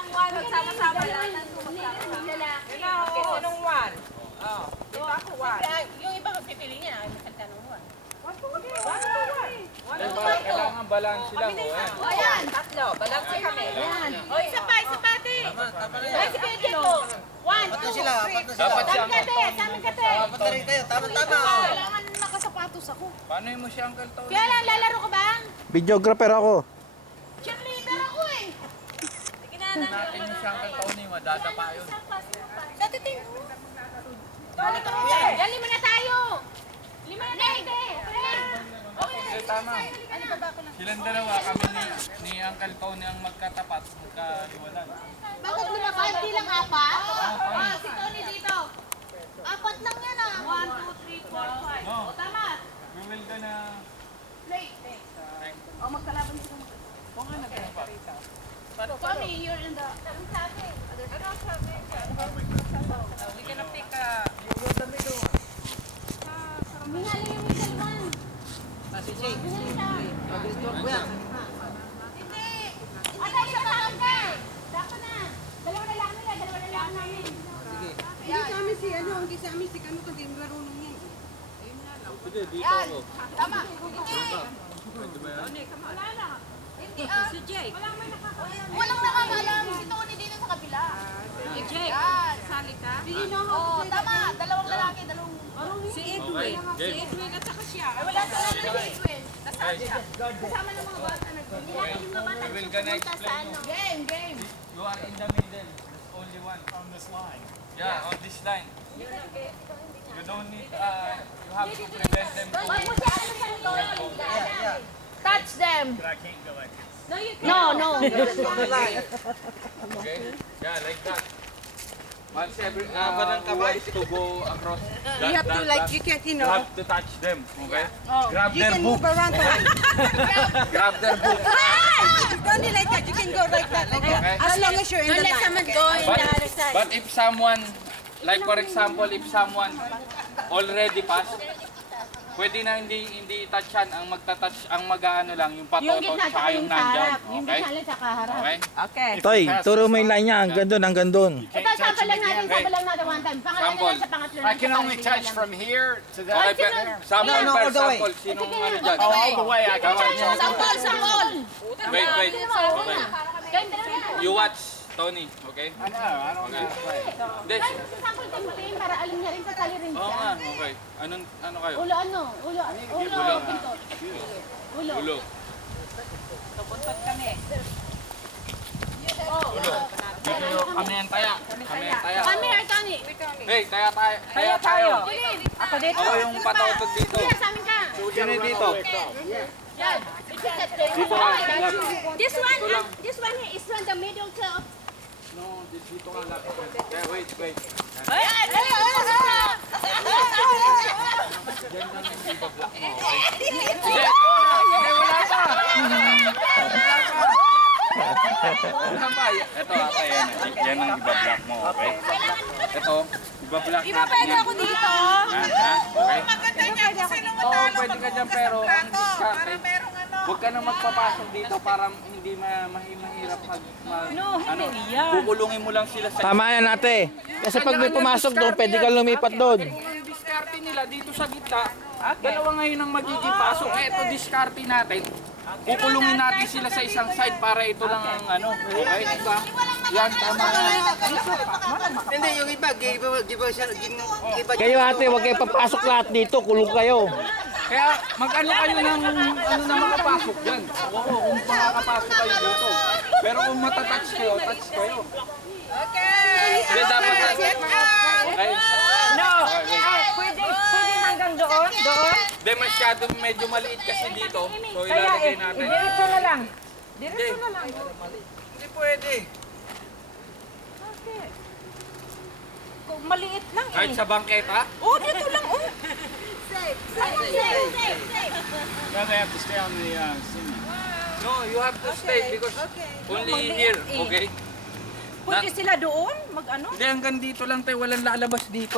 ng one, magsama-sama lahat ng lalaki. Okay, sinong one? Oh, di ba ako one? Yung iba kung pipili niya, ay magkanta ng one. Kailangan balance sila ko. O, ayan. Tatlo, balanse kami. O, isa pa, ate. Ay, si Pete ko. One, two, three. Dapat siya. Sabi ka, te. Sabi ka, te. Tama. Kailangan nakasapatos ako. Paano mo siya Uncle Tony? Kaya lang, lalaro ka ba? Videographer ako. Cheerleader ako eh. Natin mo siya Uncle Tony, madadapa yun. Sa titin. Yan, lima na tayo. Lima na tayo. Okay, tama. Silang dalawa kami ni Uncle Tony ang magkatapat, magkaliwalan. Bakit lima ka? Hindi lang apat? Si Tony dito. Apat lang yan ah. 1, 2, 3, 4, 5. No. O, tama. We will gonna... Play. O, magkalaban dito. Kung nga nagkatapat. Tony, you're in the... Ano sabi? We gonna pick Minali yung middle one. Minali ka. Hindi. Ano, isa ka ka? Dako na. Dalawa na lang nila. Dalawa na lang namin. Hindi sa amin si ano, hindi sa amin si Kano kasi marunong yan. Sige, dito ako. Tama. Hindi. Wala na. Hindi si Jake. Walang nakakalam. Si Tony dito sa kabila. Si Jake. Sali ka? Oo, tama. Dalawang lalaki, dalawang... Si Edwin. Si Game. Edwin at saka siya. Wala sa lahat si Edwin. Nasaan siya? Kasama ng mga bata. Yung mga bata We will gonna explain you. Game. You are in the middle. There's only one. On this line. Yeah, on this line. You don't need, you have to prevent them from... Wag mo siya ano sa Tony. Touch them. But I can't go like this. No. Okay? Yeah, like that. Once every, who wants to go across You have to like, you can't, you you know, have to touch them, okay? Grab you their can book. move around the line. Grab their book. Don't be like that, you can go like that. Okay? As long as you're in the line. But if someone, like for example, if someone already passed, pwede na hindi touch yan. Ang magta-touch, ang mag-ano lang, yung patotot, saka yung nandyan. Okay? Okay? Okay. Toy, turo mo yung line niya. Hanggang doon. Ito, sample lang natin one time. Pangalawa Sample. na sa pangatlo I can only touch from here to that. Okay, sample No, per all the way. sample. Sinong ano dyan? Oh, all the way I can touch. Sample. Wait. Okay. Kayong dalawa. You watch, Tony, okay? I know, I don't know how to play. Hindi. Sample team para alam niya rin kasali rin Oo siya. nga, okay. Ano kayo? Ulo ano? Ulo. Pinto. Ulo. Ulo. Buntot kami. Ulo. Dito kami ang taya. Kami ang taya. Come here, Tony. Hey, taya tayo. Ako dito. Ako yung patotot dito. Kuya, sa amin ka. Sino dito? Yan. Dito ka. This one here is from the middle to... No, dito ka lang. Yeah, wait. Ay! Hindi, wala pa. Wala pa. Ito, ate, yan ang iba-block mo, okay? Ito, iba-block natin yan. Pwede ako dito. Ha? Okay? Maganda niya kung sino Oo, pwede ka dyan, pero ang diskarte, merong ano. huwag ka na magpapasok dito para hindi mahirap kukulungin mo lang sila sa... Tama yan ate. Kasi pag may pumasok doon, pwede ka lumipat doon. Yung diskarte nila dito sa gitna, dalawa ngayon ang magiging pasok. Ito diskarte natin. Kukulungin natin sila sa isang side para ito lang ang ano. Okay, diba? Yan, tama na. Hindi, yung iba, give siya, iba. Kayo ate, huwag kayo papasok lahat dito. Kulong kayo. Kaya mag-ano kayo ng ano na makapasok dyan. Oo, kung makakapasok kayo dito. Pero kung matatouch kayo, touch kayo. Okay. Hindi, dapat okay? No. Pwede hanggang doon. Hindi, masyado medyo maliit kasi dito. So Kaya ilalagay natin. diretso na lang. Hindi. Hindi pwede. Okay. Kung maliit lang eh. Kahit sa bangketa? Oh, dito lang. Oh. Now they have to stay on the scene. No, you have to stay because only here, okay? Pwede sila doon? Mag-ano? Hindi, hanggang dito lang tayo. Walang lalabas dito.